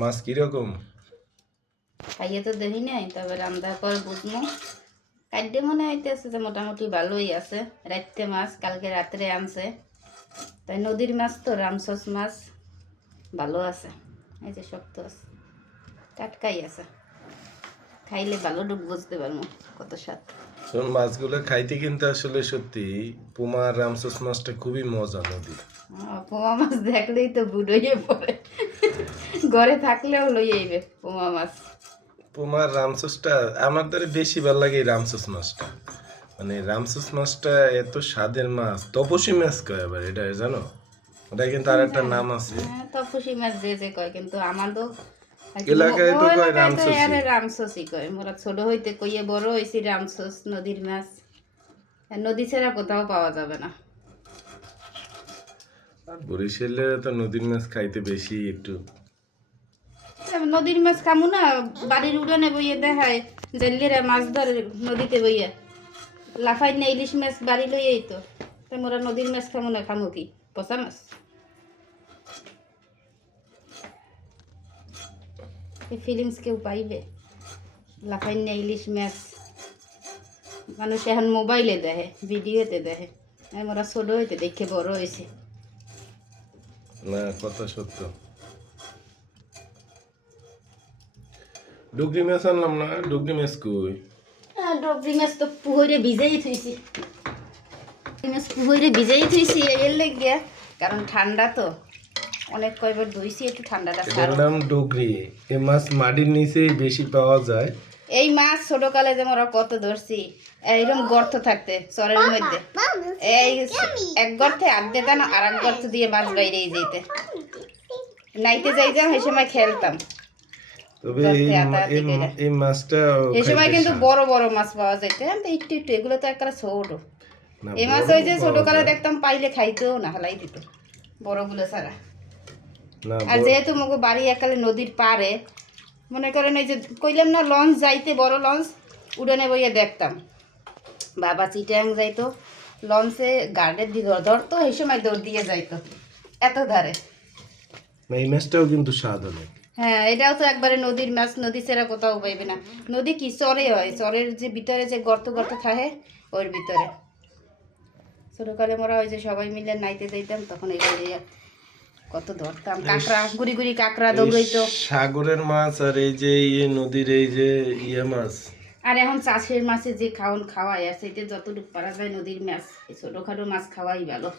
মাছ কিরকম? খাইয়ে তো দেখি নাই, তবে রান্না করে বুঝবো। কাইডে মনে হইতেছে যে মোটামুটি ভালোই আছে। রাত্রে মাছ কালকে রাত্রে আনছে, তাই নদীর মাছ তো রামসস মাছ ভালো আছে। এই যে শক্ত আছে, টাটকাই আছে, খাইলে ভালো ডুব বুঝতে পারবো কত স্বাদ। শোন, মাছগুলো খাইতে কিন্তু আসলে সত্যি পুমা রামসস মাছটা খুবই মজা নদীর। পোমা মাছ দেখলেই তো বুড় হয়ে পড়ে, ঘরে থাকলেও লই আইবে পোমা মাছ। পুমার রামসসটা আমার দ্বারা বেশি ভালো লাগে, এই রামসস মাছটা। মানে রামসস মাছটা এত স্বাদের মাছ, তপসী মাছ কয় আবার এটা, জানো? ওটা কিন্তু আর একটা নাম আছে তপসী মাছ যে যে কয়, কিন্তু আমাদের এলাকায় তো কয় রামসসই রামসসই। রামসসই কয়। মোরা ছোট হইতে কইয়ে বড় হয়েছি রামসস নদীর মাছ। আর নদী ছাড়া কোথাও পাওয়া যাবে না। আর বরিশালে তো নদীর মাছ খাইতে বেশি একটু। নদীর মাছ খামু না, বাড়ির উড়ানে বইয়ে দেখায় জেলেরা মাছ ধরে নদীতে বইয়া লাফাই না ইলিশ মাছ বাড়ি লইয়াই তো। তাই মোরা নদীর মাছ খামু না, খামু কি পচা মাছ? এই ফিলিংস কেউ পাইবে? লাফাই না ইলিশ মাছ মানুষ এখন মোবাইলে দেখে, ভিডিওতে দেখে। মোরা ছোট হইতে দেখে বড় হয়েছে। না, কথা সত্য। ডুগরি মাছ আনলাম না, ডুগরি মাছ কই? ডবরি মাছ তো পুহরে ভিজেই থুইছি। মাছ পুহরে ভিজেই থুইছি এর লেগে, কারণ ঠান্ডা তো অনেক কয়বার ধুইছি, একটু ঠান্ডাটা এটার ছাড়ো। নাম ডুগরি। এই মাছ মাটির নিচেই বেশি পাওয়া যায়। এই মাছ ছোটকালে যে আমরা কত ধরছি, এইরকম গর্ত থাকতে চরের মধ্যে, এই এক গর্তে আড্ডে দান আর এক গর্ত দিয়ে মাছ বাইরেই যেতে নাইতে যাইতাম, সেই সময় খেলতাম। তবে গর্তে আতাআতি কইরা। এই মাছটা এই সময় খাইতে কিন্তু স্বাদ। বড় বড় মাছ পাওয়া যেত, একটু একটু, এগুলো তো একটা ছোট। না, এই মাছ বড় ওই যে পাওয়া ছোটকালে যায়। দেখতাম পাইলে খাইতেও না, হালাই দিত বড়গুলো ছাড়া। না, আর যেহেতু মগো বাড়ি একালে নদীর পাড়ে, মনে করেন এই যে কইলাম না লঞ্চ যাইতে, বড় লঞ্চ উড়ানে বইয়ে দেখতাম। বাবা চিটাং যাইতো লঞ্চে, গার্ডের দিকে ধরতো, এই সময় দৌড় দিয়ে যাইতো এত ধারে। না, এই মাছটাও কিন্তু স্বাদ অনেক। হ্যাঁ, এটাও তো একবারে নদীর মাছ, নদী ছাড়া কোথাও পাইবে না। নদী কি চরে হয়, চরের যে ভিতরে যে গর্ত গর্ত থাকে ওর ভিতরে। ছোটকালে মোরা ওই যে সবাই মিলে নাইতে যাইতাম, তখন এই কত ধরতাম। কাঁকড়া, গুড়ি গুড়ি কাঁকড়া দৌড়াইতো। সাগরের মাছ আর এই যে নদীর এই যে মাছ। আর এখন চাষের মাছে যে খাওয়াই আছে, এতে যতটুকু পারা যায় নদীর মাছ, এই ছোটোখাটো মাছ খাওয়াই ভালো,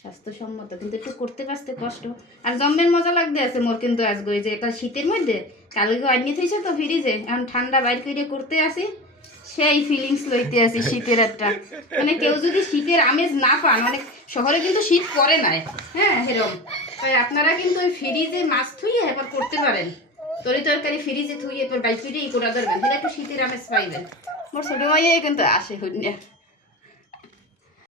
স্বাস্থ্যসম্মত। কিন্তু একটু করতে পারতে কষ্ট। আর জম্মের মজা লাগতে আছে মোর কিন্তু আজকে, যে এটা শীতের মধ্যে কালকে আনিয়ে থইছে তো ফ্রিজে, এখন ঠান্ডা বাইর করে করতে আসি, সেই ফিলিংস লইতে আসি শীতের একটা। মানে কেউ যদি শীতের আমেজ না পান, মানে শহরে কিন্তু শীত পড়ে নাই, হ্যাঁ এরকম, তাই আপনারা কিন্তু ওই ফ্রিজে মাছ থুইয়ে এবার করতে পারেন। তরি তরকারি ফ্রিজে থুইয়ে এবার বাইক করে ই করা ধরবেন, তাহলে একটু শীতের আমেজ পাইবেন। মোর ছোট ভাইয়াই কিন্তু আসে হইনা।